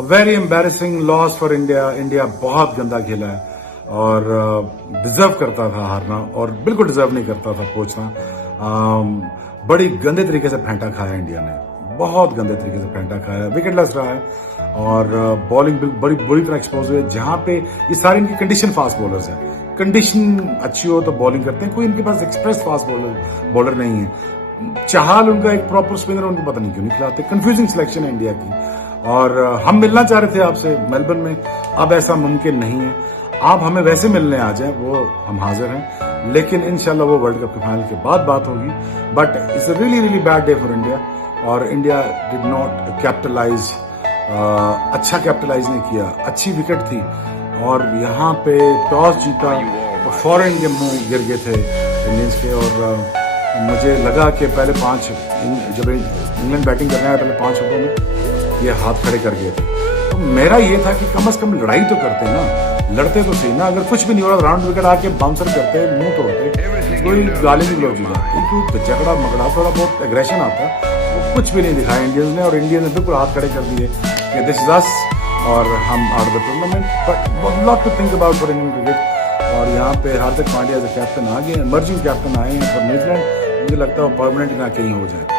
Very embarrassing loss for India. India बहुत गंदा खेला है और डिजर्व करता था हारना और बिल्कुल डिजर्व नहीं करता था पहुंचना। बड़ी गंदे तरीके से फेंटा खाया इंडिया ने, बहुत गंदे तरीके से फेंटा खाया, विकेटलेस रहा है और बॉलिंग बड़ी बुरी तरह एक्सपोज हुई है। जहां पे ये सारे इनकी कंडीशन फास्ट बॉलर्स हैं, कंडीशन अच्छी हो तो बॉलिंग करते हैं, कोई इनके पास एक्सप्रेस फास्ट बॉलर नहीं है। चाहल उनका एक प्रॉपर स्पिनर, उनको पता नहीं क्यों नहीं खिलाते। कंफ्यूजिंग सिलेक्शन है इंडिया की और हम मिलना चाह रहे थे आपसे मेलबर्न में, अब ऐसा मुमकिन नहीं है। आप हमें वैसे मिलने आ जाए, वो हम हाजिर हैं, लेकिन इंशाल्लाह वो वर्ल्ड कप के फाइनल के बाद बात होगी। But it's a really really bad day for India और इंडिया डिड नॉट कैपिटलाइज, अच्छा कैपिटलाइज नहीं किया। अच्छी विकेट थी और यहाँ पे टॉस जीता तो फॉरन के मुंह गिर गए थे इंडियंस के और मुझे लगा कि पहले जब इंग्लैंड बैटिंग करने आया पहले 5 ओवरों में ये हाथ खड़े कर गए थे। तो मेरा ये था कि कम से कम लड़ाई तो करते ना, लड़ते तो सही ना। अगर कुछ भी नहीं हो रहा, राउंड विकेट आके बाउंसर करते, मुंह तोड़ते, कोई गाली नहीं गलौज हो जाती, कोई झगड़ा मगड़ा, थोड़ा बहुत एग्रेशन आता, वो कुछ भी नहीं दिखाया इंडियंस ने। और इंडिया ने बिल्कुल हाथ खड़े कर दिए कि दिस इज अस और हम out of the tournament. But lot to think about for Indian cricket. और यहाँ पे हार्दिक पांड्या एज कैप्टन आ गए, इमर्जिंग कैप्टन आए हैं फॉर न्यूजीलैंड। मुझे लगता है वो परमानेंट ना कहीं हो जाए।